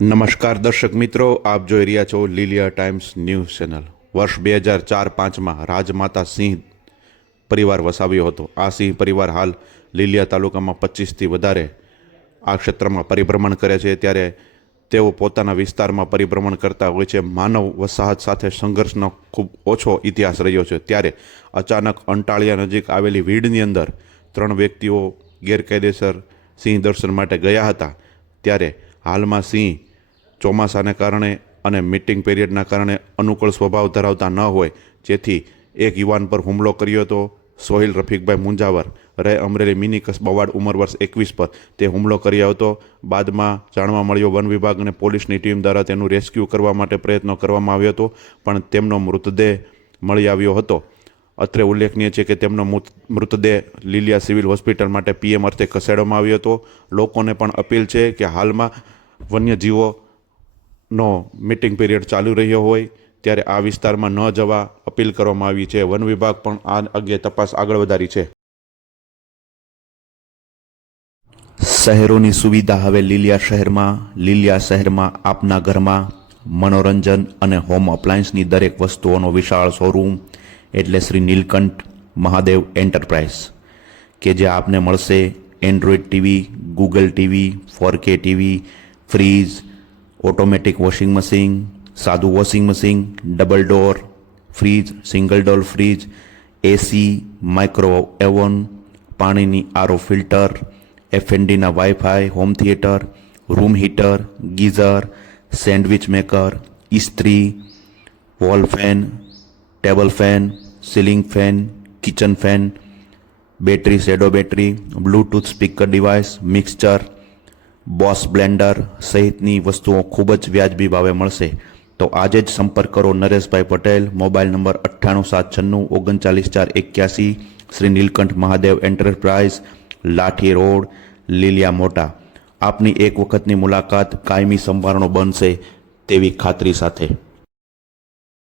નમસ્કાર દર્શક મિત્રો, આપ જોઈ રહ્યા છો લીલિયા ટાઈમ્સ ન્યૂઝ ચેનલ। વર્ષ 2004-5માં રાજમાતા સિંહ પરિવાર વસાવ્યો હતો। આ સિંહ પરિવાર હાલ લીલિયા તાલુકામાં 25થી વધારે આ ક્ષેત્રમાં પરિભ્રમણ કરે છે। ત્યારે તેઓ પોતાના વિસ્તારમાં પરિભ્રમણ કરતા હોય છે। માનવ વસાહત સાથે સંઘર્ષનો ખૂબ ઓછો ઇતિહાસ રહ્યો છે। ત્યારે અચાનક અંટાળિયા નજીક આવેલી વીડની અંદર 3 વ્યક્તિઓ ગેરકાયદેસર સિંહ દર્શન માટે ગયા હતા। ત્યારે હાલમાં સિંહ ચોમાસાને કારણે અને મીટિંગ પીરિયડના કારણે અનુકૂળ સ્વભાવ ધરાવતા ન હોય, જેથી એક યુવાન પર હુમલો કર્યો હતો। સોહિલ રફીકભાઈ મુંજાવર રહે અમરેલી મિની કસ્બાવાડ, ઉંમર વર્ષ 21 પર તે હુમલો કર્યો હતો। બાદમાં જાણવા મળ્યો વન વિભાગ અને પોલીસની ટીમ દ્વારા તેનું રેસ્ક્યુ કરવા માટે પ્રયત્નો કરવામાં આવ્યો હતો, પણ તેમનો મૃતદેહ મળી આવ્યો હતો। અત્રે ઉલ્લેખનીય છે કે તેમનો મૃતદેહ લીલિયા સિવિલ હોસ્પિટલ માટે પીએમ અર્થે ખસેડવામાં આવ્યો હતો। લોકોને પણ અપીલ છે કે હાલમાં વન્યજીવોનો મીટિંગ પીરિયડ ચાલુ રહ્યો હોય ત્યારે આ વિસ્તારમાં ન જવા અપીલ કરવામાં આવી છે। વન વિભાગ પણ આ અંગે તપાસ આગળ વધારી છે। શહેરોની સુવિધા હવે લીલિયા શહેરમાં। લીલિયા શહેરમાં આપના ઘરમાં મનોરંજન અને હોમ અપ્લાયન્સની દરેક વસ્તુઓનો વિશાળ શોરૂમ એટલે શ્રી નીલકંઠ મહાદેવ એન્ટરપ્રાઇઝ, કે જે આપને મળશે Android TV, Google TV, 4K TV, fridge, automatic washing machine, સાદું washing machine, double door fridge, single door fridge, AC, micro oven, પાણીની આરો ફિલ્ટર, F&Dના WiFi, home theatre, room heater, geyser, sandwich maker, ઇસ્ત્રી, wall fan, table fan, ceiling fan, kitchen fan, battery શેડો battery, Bluetooth speaker device, mixture, Bosch blender સહિતની વસ્તુઓ ખૂબ જ વ્યાજબી ભાવે મળશે। તો આજે જ સંપર્ક કરો નરેશભાઈ Patel, mobile number 9876939481, Shri Nilkanth Mahadev enterprise, Lathi road, Lilia Mota. આપની એક વખતની મુલાકાત કાયમી સંભારણો બનશે તેવી ખાતરી સાથે।